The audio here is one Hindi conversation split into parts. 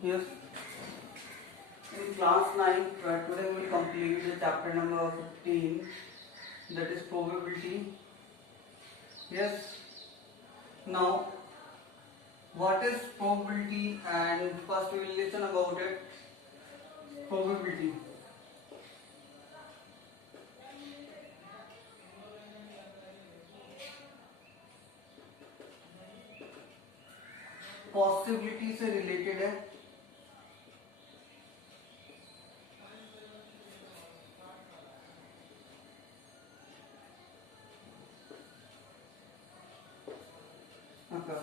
Yes, in class 9, today we will complete the chapter number 15, that is probability. Yes, now what is probability, and first we will listen about it. Probability. Possibility से रिलेटेड है. Okay.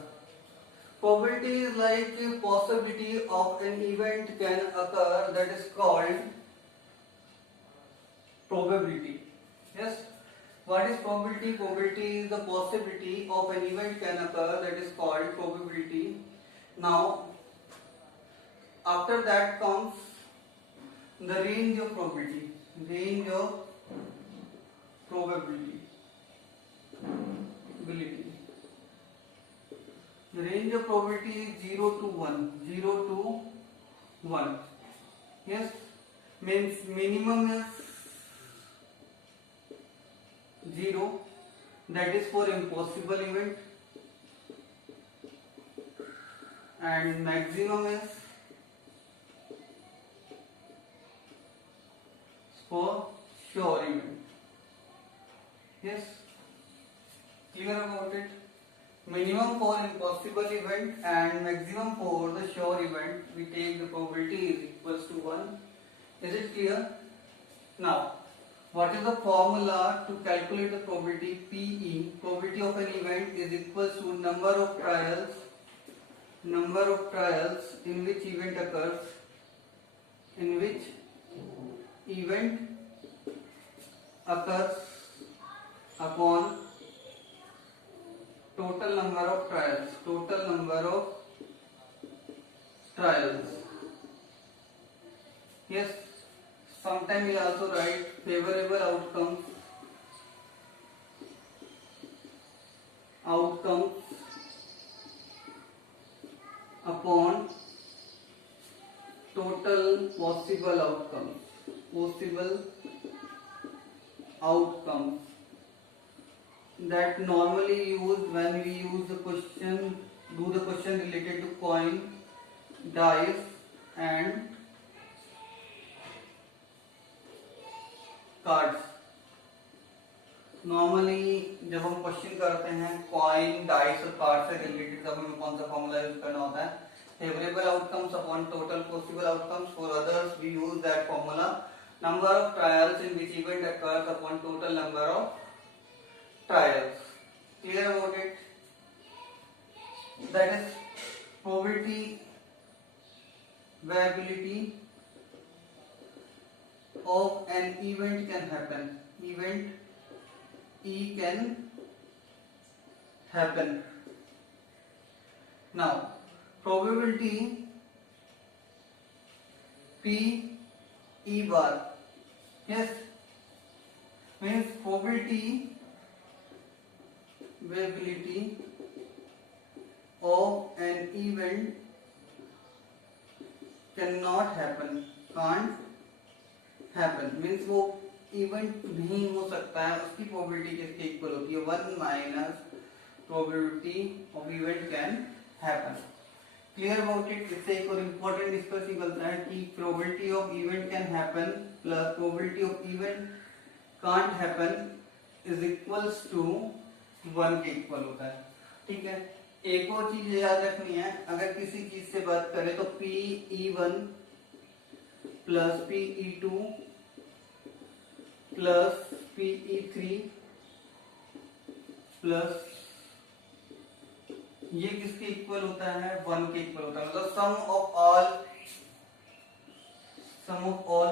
Probability is like a possibility of an event can occur, that is called probability. Yes. What is probability? Probability is the possibility of an event can occur, that is called probability. Now, after that comes the range of probability. Range of probability. The range of probability is 0 to 1. 0 to 1. Yes. Means minimum is 0. That is for impossible event. And maximum is for sure event. Yes, clear about it? Minimum for impossible event and maximum for the sure event, we take the probability is equals to 1. Is it clear? Now, what is the formula to calculate the probability? PE, probability of an event, is equals to number of trials in which event occurs, upon total number of trials. Yes, sometimes we also write favorable outcomes upon total possible outcomes that normally used when we use the question related to coin, dice and cards. Normally जब हम क्वेश्चन करते हैं कॉइन, डाइस और कार्ड से रिलेटेड, तब हमें कौन सा फॉर्मूला यूज करना होता है? Favourable outcomes upon total possible outcomes. For others we use that formula number of trials in which event occurs upon total number of trials. Clear about it? That is probability of an event can happen. Event E can happen. Now, probability P E bar. Yes, means probability of an event cannot happen, can't happen means वो इवेंट नहीं हो सकता है, उसकी प्रोबेबिलिटी किसके इक्वल होती है? 1 minus probability of event can happen. Clear about it? इससे एक और इम्पोर्टेंट डिस्कस निकलता है कि probability of event can happen plus probability of event can't happen is equals to 1 के इक्वल होता है. ठीक है. एक और चीज याद रखनी है, अगर किसी चीज से बात करें तो PE1 plus PE2 plus PE3 plus ये किसके इक्वल होता है? 1 के इक्वल होता है. मतलब sum of all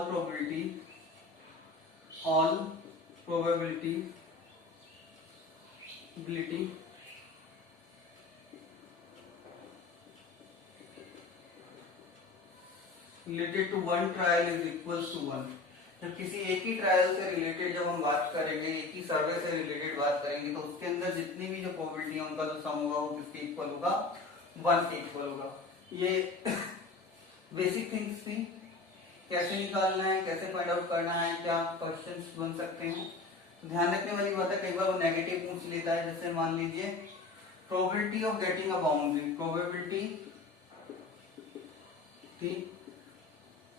probability related to 1 trial is equal to 1. जब किसी एक ही ट्रायल से रिलेटेड जब हम बात करेंगे, एक ही सर्वे से रिलेटेड बात करेंगे, तो उसके अंदर जितनी भी जो प्रोबेबिलिटी है उनका जो सम होगा वो किसके इक्वल होगा? 1 के इक्वल होगा. ये बेसिक थिंग्स थी, कैसे निकालना है, कैसे फाइंड आउट करना है, क्या क्वेश्चंस बन सकते हैं। ध्यान रखने वाली बात है, कई बार वो नेगेटिव पूछ लेता है, जैसे मान लीजिए probability of getting a boundary, probability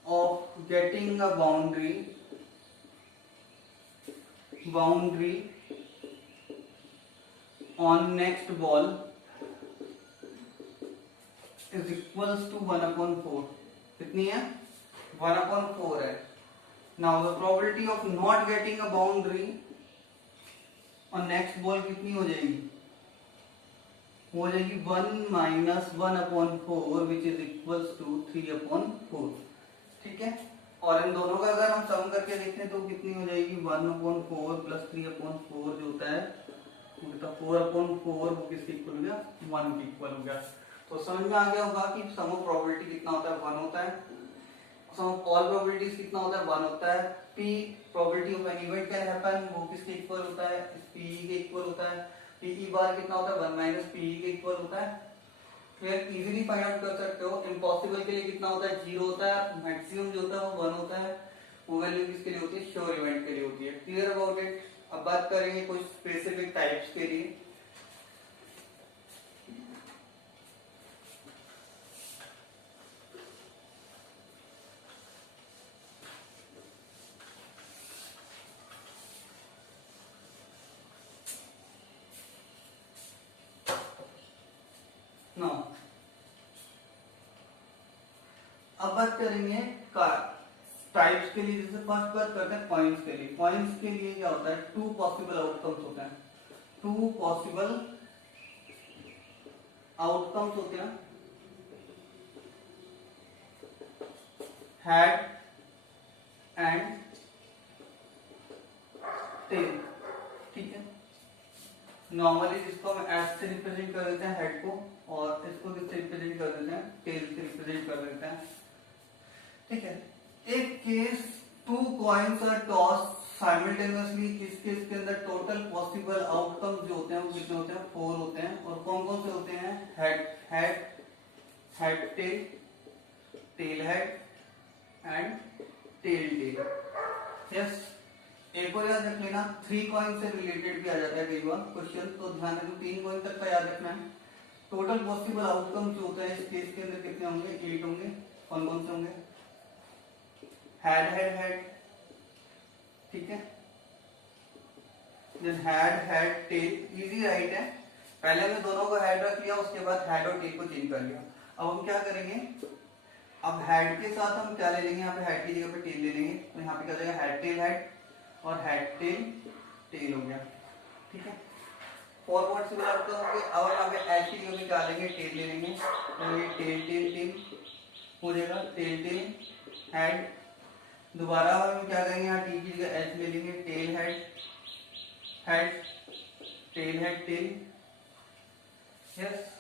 of getting a boundary on next ball is equals to 1/4। कितनी है? 1/4 है। Now the probability of not getting a boundary on next ball कितनी हो जाएगी? हो जाएगी 1 minus 1/4 which is equals to 3/4। ठीक है, और इन दोनों का अगर हम सम करके देखें तो कितनी हो जाएगी? 1/4 प्लस 3/4 जो होता है तो 4/4 वो किसके इक्वल हो गया? 1 के इक्वल हो गया। तो समझ में आ गया होगा कि सम ऑफ प्रोबेबिलिटी कितना होता है? 1 होता है। सम ऑफ ऑल प्रोबेबिलिटीज कितना होता है? 1 होता है। p probability of an event can happen वो किसके इक्वल होता है? p के इक्वल होता है। p बार कितना होता है? 1 माइनस p के इक्वल होता है। फिर इजीली फाइंड आउट कर सकते हो। इम्पॉसिबल के लिए कितना होता है? 0 होता है। मैक्सिमम जो होता है वो 1 होता है। वो वैल्यू किसके लिए होती है? श्योर इवेंट के लिए होती है। Clear about it? अब बात करेंगे कुछ स्पेसिफिक टाइप्स के लिए। नो, अब बात करेंगे टाइप्स के लिए। जैसे फर्स्ट बात करते हैं पॉइंट्स के लिए। पॉइंट्स के लिए क्या होता है? 2 पॉसिबल आउटकम्स होते हैं। 2 पॉसिबल आउटकम्स होते हैं, हेड एंड टेल। ठीक है, नॉर्मली जिसको हम एस से रिप्रेजेंट कर देते हैं हेड को, और इसको किससे रिप्रेजेंट कर देते हैं? टेल से रिप्रेजेंट कर देते हैं। ठीक है, एक case 2 coins are toss simultaneously. इस केस के अंदर टोटल पॉसिबल आउटकम जो होते हैं वो कितने होते हैं? 4 होते हैं। और कौन कौन से होते हैं? Head tail, tail head and tail tail. Yes, एक और याद रख लेना, 3 कॉइन से रिलेटेड भी आ जाता है कई बार क्वेश्चन, तो ध्यान रखो 3 कॉइन तक का याद रखना है। टोटल पॉसिबल आउटकम जो होता है इस केस के अंदर कितने होंगे? 8 होंगे। कौन कौन से होंगे? हेड हेड हेड, ठीक है, then head tail. Easy right है। पहले हमने दोनों को हेड रख लिया, उसके बाद हेड और टेल को चेंज कर लिया। अब हम क्या करेंगे? अब हेड के साथ हम क्या ले लेंगे? यहाँ पे हेड की जगह पे टेल ले लेंगे, तो यहाँ पे क्या हो जाएगा? हेड टेल हेड और हेड टेल टेल हो गया। ठीक है, फॉरवर्ड से बात करोगे। अब यहाँ पे एच की जगह पे क्या लेंगे? टेल ले लेंगे, तो ये टेल टेल टेल हो जाएगा। Tail tail head. दोबारा हम क्या करेंगे? यहाँ टी की जगह एच ले लेंगे, tail head head tail head tail. Yes,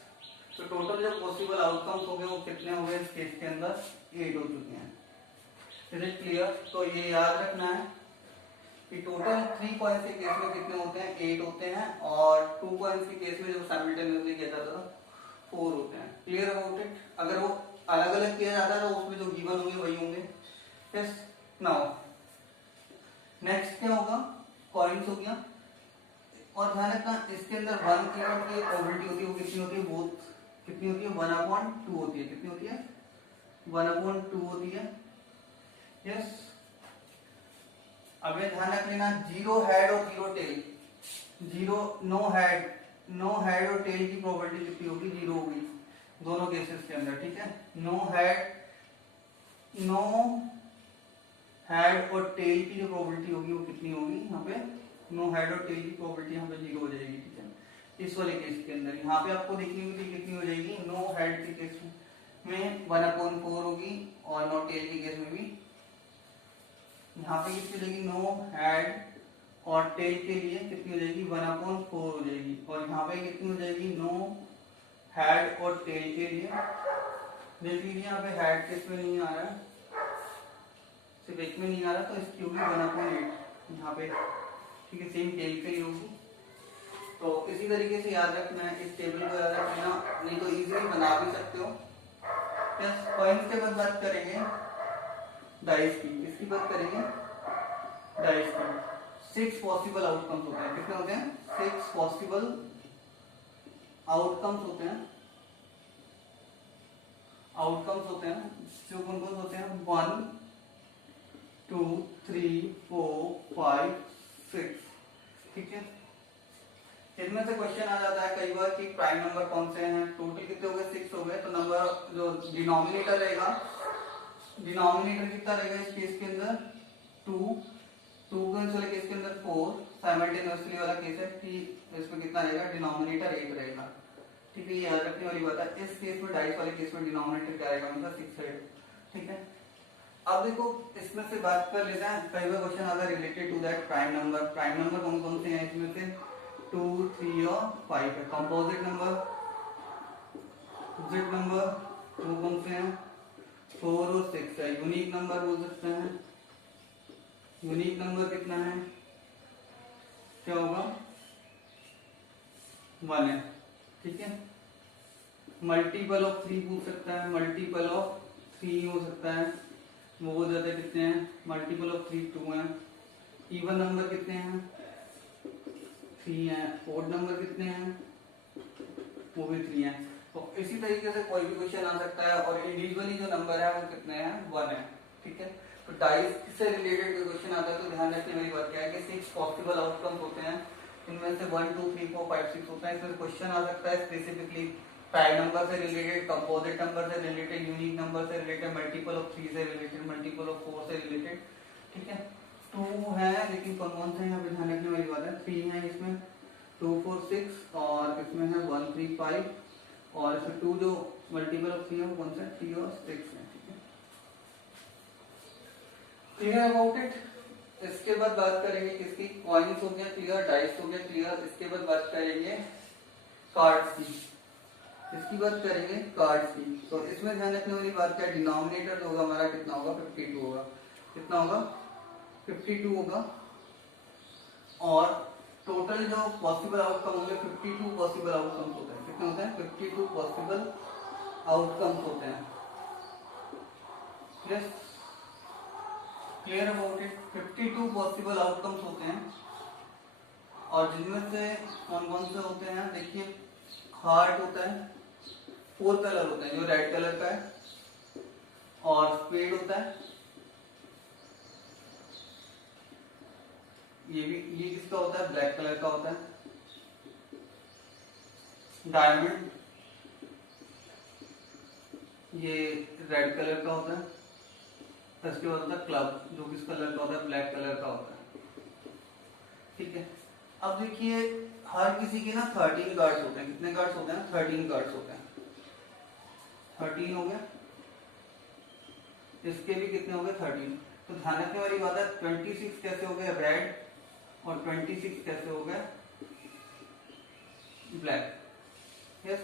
तो टोटल जो पॉसिबल आउटकम्स हो गए वो कितने हो गए? इस केस के अंदर 8 हो चुके हैं। Is it clear? तो ये याद रखना है कि टोटल 3 कॉइन्स के केस में कितने होते हैं? 8 होते हैं, और 2 कॉइन्स के केस में जब साइमल्टेनियसली किया जाता था 4 होते हैं। Clear about it? अगर वो अलग अलग किया जाता है तो उसमें जो गिवन होंगे वही होंगे। यस, नाउ नेक्स्ट क्या होगा? कॉइन्स हो गया। और ध्यान रखना इसके अंदर 1 इवेंट की प्रोबेबिलिटी होती है, वो कितनी होती है? बहुत कितनी होती है? 1/2 होती है। कितनी होती है? 1/2 होती है। यस, अब ये ध्यान रख लेना, 0 हेड और 0 टेल, 0 नो हेड और टेल की प्रोबेबिलिटी कितनी होगी? 0 होगी दोनों केसेस के अंदर। ठीक है, नो हेड और टेल की जो प्रोबेबिलिटी होगी वो कितनी होगी? यहाँ पे नो हेड और टेल की प्रोबेबिलिटी यहाँ पे 0 हो जाएगी। ठीक है, इस वाले केस के अंदर यहाँ पे आपको देखनी होगी कितनी हो जाएगी? नो हेड के केस में 1/4 होगी, और नो टेल के केस में भी यहाँ पे कितनी हो जाएगी? नो हेड और टेल के लिए कितनी हो जाएगी? 1/4 हो जाएगी। और यहाँ पे कितनी हो जाएगी? नो हेड और टेल के लिए देख लीजिए, यहाँ पे हेड केस में नहीं आ रहा है, सिर्फ एक में नहीं आ रहा, तो इसकी होगी 1/8 यहाँ पे। ठीक है, सेम टेल के लिए होगी। तो इसी तरीके से याद रखना है, इस टेबल को याद रखना, नहीं तो इजीली बना भी सकते हो। कॉइन्स के बाद बात करेंगे डाइस की। किसकी बात करेंगे? डाइस की। 6 पॉसिबल आउटकम्स होते हैं। कितने होते हैं? 6 पॉसिबल आउटकम्स होते हैं। आउटकम्स होते हैं जो कौन कौन होते हैं? 1 2 3 4 5 6। ठीक है, इनमें से क्वेश्चन आ जाता है कई बार कि प्राइम नंबर कौन से हैं। टोटल कितने हो गए? 6 हो गए। तो नंबर जो डिनोमिनेटर रहेगा, डिनोमिनेटर कितना रहेगा इस केस के अंदर? 2 वाले केस के अंदर 4, साइमल्टेनियसली वाला केस है कि इसमें कितना रहेगा? डिनोमिनेटर 1 रहेगा। ठीक है, ये याद रखने वाली बात है। इस केस में डाइस वाले केस में डिनोमिनेटर क्या रहेगा? हमेशा 6 रहेगा। ठीक है, अब देखो इसमें से बात कर लेते हैं। कई बार क्वेश्चन आता है related to that prime number. Prime number कौन कौन से हैं? इसमें से 2 3 और 5 है। कंपोजिट नंबर, डिजिट नंबर वो कौन से हैं? 4 और 6 है। यूनिक नंबर बोल सकते हैं। यूनिक नंबर कितना है? क्या होगा? 1 है। ठीक है, मल्टीपल ऑफ 3 पूछ सकता है। मल्टीपल ऑफ 3 हो सकता है, वो हो जाता है कितने हैं? मल्टीपल ऑफ 3 2 है। इवन नंबर कितने हैं? 3 है। ओड नंबर कितने हैं? वो भी 3 है। तो इसी तरीके से कोई भी क्वेश्चन आ सकता है। और इंडिविजुअली जो नंबर है वो कितने हैं? 1 है। ठीक है, तो डाइस से रिलेटेड कोई क्वेश्चन आता है तो ध्यान रखने वाली बात क्या है कि 6 पॉसिबल आउटकम्स होते हैं। इनमें से 1 2 3 4 5 6 होता है। इसमें क्वेश्चन आ सकता है स्पेसिफिकली प्राइम नंबर से रिलेटेड, कंपोजिट नंबर से रिलेटेड, यूनिक नंबर से रिलेटेड, मल्टीपल ऑफ 3 से रिलेटेड, मल्टीपल ऑफ 4 से रिलेटेड। ठीक है, 2 है लेकिन कौन कौन से यहाँ पे ध्यान रखने वाली बात है? 3 है इसमें, 2 4 6 और इसमें है 1 3 5 और इसमें 2 जो मल्टीपल ऑफ 3 है वो कौन सा? 3 और 6 है। ठीक है, क्लियर अबाउट इट। इसके बाद बात करेंगे किसकी? कॉइन्स हो गया क्लियर, डाइस हो गया क्लियर। इसके बाद बात करेंगे कार्ड्स की। इसकी बात करेंगे कार्ड्स की। तो इसमें ध्यान रखने वाली बात क्या? डिनोमिनेटर जो होगा हमारा कितना होगा? 52 होगा। कितना होगा? 52 होगा। और टोटल जो पॉसिबल आउटकम होंगे 52 पॉसिबल आउटकम्स होते हैं। कितने होते हैं? 52 पॉसिबल आउटकम्स होते हैं। Yes, clear about it. 52 possible outcomes होते हैं और जिनमें से कौन कौन से होते हैं? देखिए, हार्ट होता है, 4 कलर होते हैं जो रेड कलर का है, और स्पेड होता है, ये किसका होता है? ब्लैक कलर का होता है। डायमंड ये रेड कलर का होता है। इसके बाद होता है क्लब जो किस कलर का होता है? ब्लैक कलर का होता है। ठीक है, अब देखिए हर किसी के ना 13 कार्ड्स होते हैं। कितने कार्ड्स होते हैं? 13 कार्ड्स होते हैं। 13 हो गया। इसके भी कितने हो गए? 13। तो ध्यान रखने वाली बात है 26 कैसे हो गया? रेड, और 26 कैसे हो गया? ब्लैक। यस,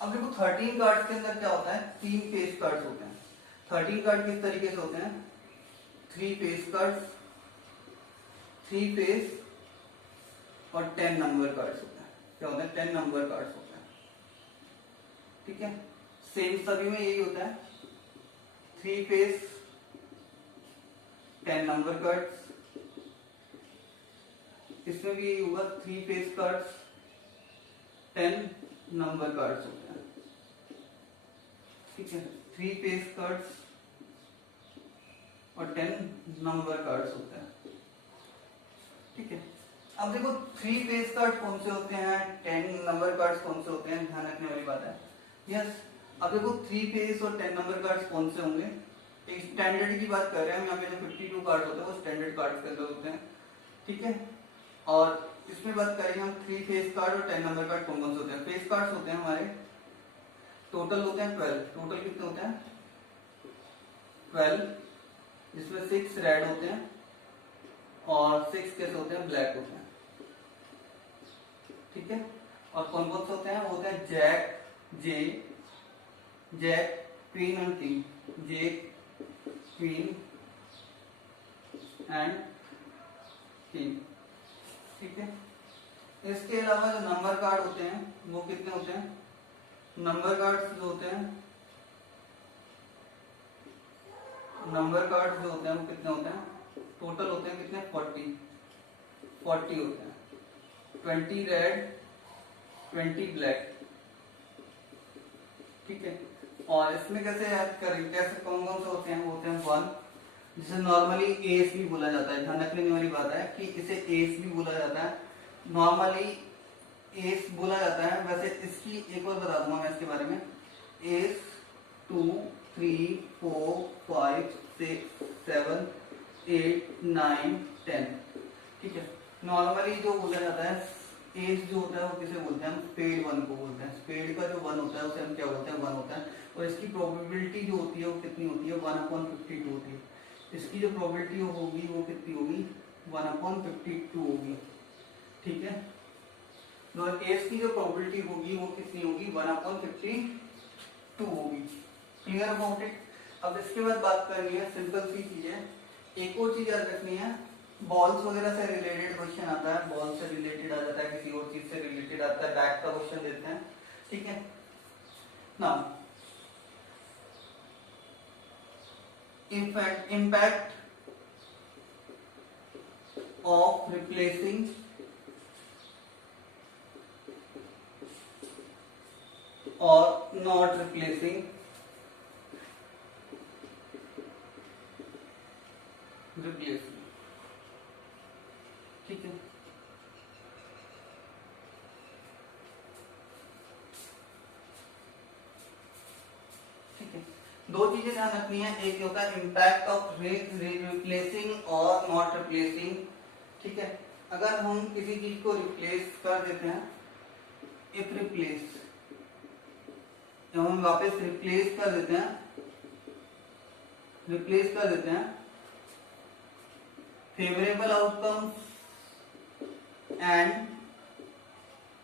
अब देखो 13 कार्ड्स के अंदर क्या होता है? 3 फेस कार्ड्स होते हैं। 13 कार्ड किस तरीके से होते हैं? 3 फेस कार्ड्स, 3 फेस और 10 नंबर कार्ड्स होते हैं। क्या होता है? 10 नंबर कार्ड्स होते हैं। ठीक है, सेम सभी में यही होता है। 3 फेस, 10 नंबर कार्ड्स। इसमें भी यही होगा, 3 फेस कार्ड्स, 10 नंबर कार्ड्स होते हैं। ठीक है, 3 फेस कार्ड्स और 10 नंबर कार्ड्स होते हैं। ठीक है, अब देखो 3 फेस कार्ड कौन से होते हैं, 10 नंबर कार्ड्स कौन से होते हैं, ध्यान रखने वाली बात है। यस, अब देखो 3 फेस और 10 नंबर कार्ड्स कौन से होंगे? एक स्टैंडर्ड की बात कर रहे हैं हम यहाँ पे। जो 52 कार्ड होते हैं वो स्टैंडर्ड कार्ड्स के अंदर होते हैं। ठीक है, और इसमें बात करेंगे हम 3 फेस कार्ड और 10 नंबर कार्ड कौन कौन से होते हैं। फेस कार्ड्स होते हैं हमारे टोटल होते हैं 12। टोटल कितने होते हैं? 12, जिसमें 6 रेड होते हैं और 6 कैसे होते हैं? ब्लैक होते हैं। ठीक है, और कौन कौन से होते हैं? वो होते हैं jack, jack, queen and king, jack, queen and king. ठीक है, इसके अलावा जो नंबर कार्ड होते हैं वो कितने होते हैं? नंबर कार्ड्स जो होते हैं नंबर कार्ड जो होते हैं वो कितने होते हैं, टोटल होते हैं कितने, 40 होते हैं। 20 रेड 20 ब्लैक, ठीक है। और इसमें कैसे ऐड करेंगे, कैसे कौन कौन से होते हैं, वो होते हैं 1, जिसे नॉर्मली एस भी बोला जाता है। ध्यान रखने वाली बात है कि इसे एस भी बोला जाता है, नॉर्मली एस बोला जाता है। वैसे इसकी एक और बता दूंगा मैं इसके बारे में, एस 2 3 4 5 6 7 8 9 10, ठीक है। नॉर्मली जो बोला जाता है एस जो होता है वो किसे बोलते हैं, हम स्पेड 1 को बोलते हैं। स्पेड का जो 1 होता है उसे हम क्या बोलते हैं, 1 होता है। और इसकी प्रोबेबिलिटी जो होती है वो कितनी होती है, 1/52 होती है। इसकी जो प्रोबेबिलिटी होगी वो कितनी होगी, 1/52 होगी, ठीक है। और एस की जो प्रोबेबिलिटी होगी वो कितनी होगी, 1/52 होगी। Clear about it. अब इसके बाद बात करनी है, सिंपल सी चीज है। एक और चीज याद रखनी है, बॉल्स वगैरह से रिलेटेड क्वेश्चन आता है, बॉल से रिलेटेड आ जाता है, किसी और चीज से रिलेटेड आता है, बैक का क्वेश्चन देते हैं, ठीक है ना। इम्पैक्ट ऑफ रिप्लेसिंग और नॉट रिप्लेसिंग ठीक है। ठीक है, दो चीजें ध्यान रखनी है, एक होता है इम्पैक्ट ऑफ रिप्लेसिंग और नॉट रिप्लेसिंग, ठीक है। अगर हम किसी चीज को रिप्लेस कर देते हैं, इफ रिप्लेस, जब हम वापस रिप्लेस कर देते हैं, favourable outcomes and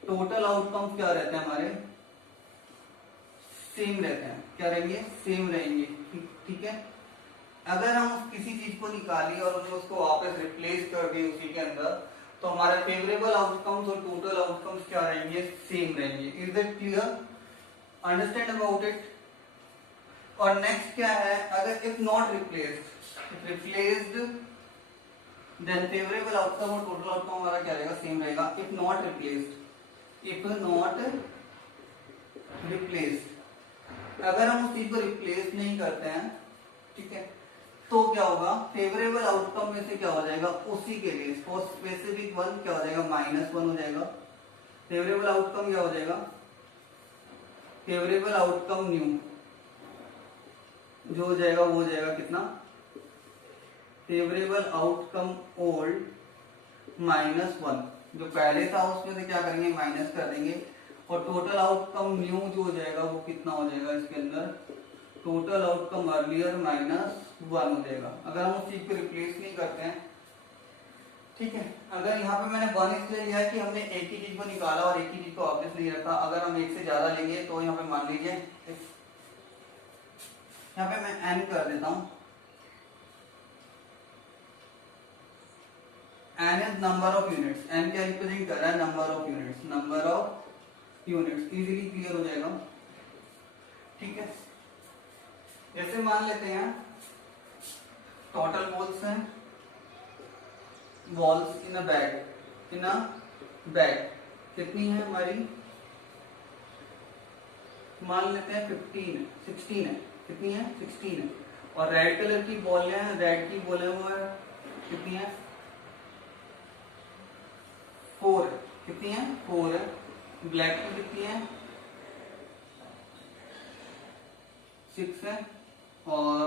total outcomes क्या रहते हैं हमारे, सेम रहते हैं। क्या रहेंगे, सेम रहेंगे, ठीक है। अगर हम किसी चीज को निकाली और उसको वापस रिप्लेस कर दिए उसी के अंदर, तो हमारे फेवरेबल आउटकम्स और टोटल आउटकम्स क्या रहेंगे, सेम रहेंगे। Is it clear, understand about it. और नेक्स्ट क्या है, अगर if not replaced then favourable outcome और टोटल आउटकम हमारा क्या रहेगा, सेम रहेगा। इफ नॉट रिप्लेस्ड, अगर हम उस चीज को रिप्लेस नहीं करते हैं, ठीक है, तो क्या होगा, फेवरेबल आउटकम में से क्या हो जाएगा, उसी के लिए फॉर स्पेसिफिक वन क्या हो जाएगा, -1 हो जाएगा। फेवरेबल आउटकम क्या हो जाएगा, फेवरेबल आउटकम न्यू जो हो जाएगा वो हो जाएगा कितना, फेवरेबल आउटकम ओल्ड -1, जो पहले था उसमें से क्या करेंगे, माइनस कर देंगे। और टोटल आउटकम न्यू जो हो जाएगा वो कितना हो जाएगा, इसके अंदर टोटल आउटकम अर्लियर -1 हो जाएगा, अगर हम उस चीज को रिप्लेस नहीं करते हैं, ठीक है। अगर यहाँ पे मैंने 1 इसलिए लिया है कि हमने एक ही चीज को निकाला और एक ही चीज को वापस नहीं रखा। अगर हम एक से ज्यादा लेंगे तो यहाँ पे मान लीजिए, यहाँ पे मैं n कर देता हूं, n is number of units, n क्या रिप्रेजेंट कर रहा है, number of units, easily clear हो जाएगा, ठीक है। जैसे मान लेते हैं टोटल बॉल्स हैं, बॉल्स इन अ बैग कितनी है हमारी, मान लेते हैं 16 है, कितनी है, 16 है। और रेड कलर की बॉल है, रेड की बॉल है वो है कितनी है, 4 है, कितनी है, 4 है। ब्लैक की कितनी है, 6 है। और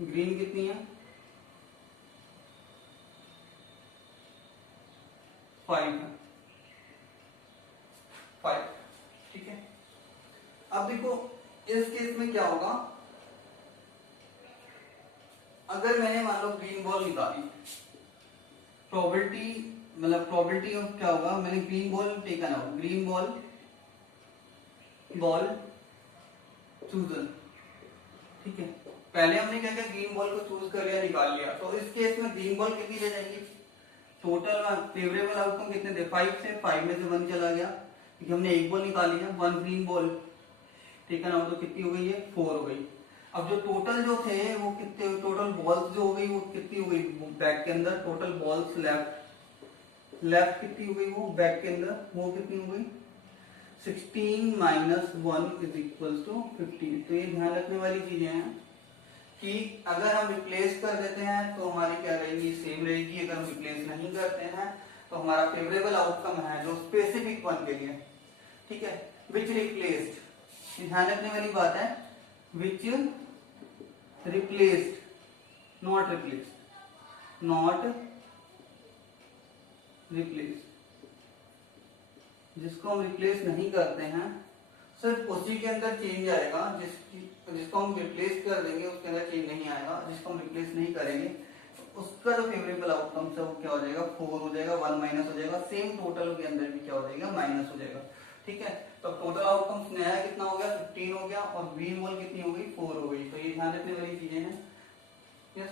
ग्रीन कितनी है, 5 है, 5, ठीक है। अब देखो इस केस में क्या होगा, अगर मैंने मान लो ग्रीन बॉल निकाली, प्रोबेबिलिटी ऑफ क्या होगा, मैंने green ball taken out, green ball chosen, ठीक है। पहले हमने क्या किया, ग्रीन बॉल को चूज कर लिया, निकाल लिया, तो इस केस में ग्रीन बॉल कितनी ले जाएंगी, टोटल फेवरेबल आउटकम कितने थे, 5 से 5 में से 1 चला गया, क्योंकि हमने एक बॉल निकाली है, 1 ग्रीन बॉल टेकन आउट, तो कितनी हो गई है, 4 हो गई। अब जो टोटल जो थे वो कितने, टोटल बॉल्स जो हो गई वो कितनी हो गई बैक के अंदर, टोटल बॉल्स लेफ्ट कितनी हो गई वो बैक के अंदर, वो कितनी हो गई 16 माइनस 1 इज इक्वल टू 15। तो ये ध्यान रखने वाली चीजें हैं कि अगर हम रिप्लेस कर देते हैं तो हमारी क्या रहेगी, सेम रहेगी। अगर हम रिप्लेस नहीं करते हैं तो हमारा फेवरेबल आउटकम है जो स्पेसिफिक वन के लिए, ठीक है, विच रिप्लेस्ड, ध्यान रखने वाली बात है, which replaced not replaced, not replaced, जिसको हम रिप्लेस नहीं करते हैं सिर्फ उसी के अंदर चेंज आएगा, जिसको हम रिप्लेस कर देंगे उसके अंदर चेंज नहीं आएगा। जिसको हम रिप्लेस नहीं करेंगे उसका जो फेवरेबल आउटकम है वो क्या हो जाएगा 4 हो जाएगा, 1 माइनस हो जाएगा, सेम टोटल के अंदर भी क्या हो जाएगा माइनस हो जाएगा, ठीक है। तो टोटल आउटकम नया कितना हो गया 15 हो गया और ग्रीन वॉल कितनी हो गई 4 हो गई। तो ये ध्यान रखने वाली चीजें हैं, यस।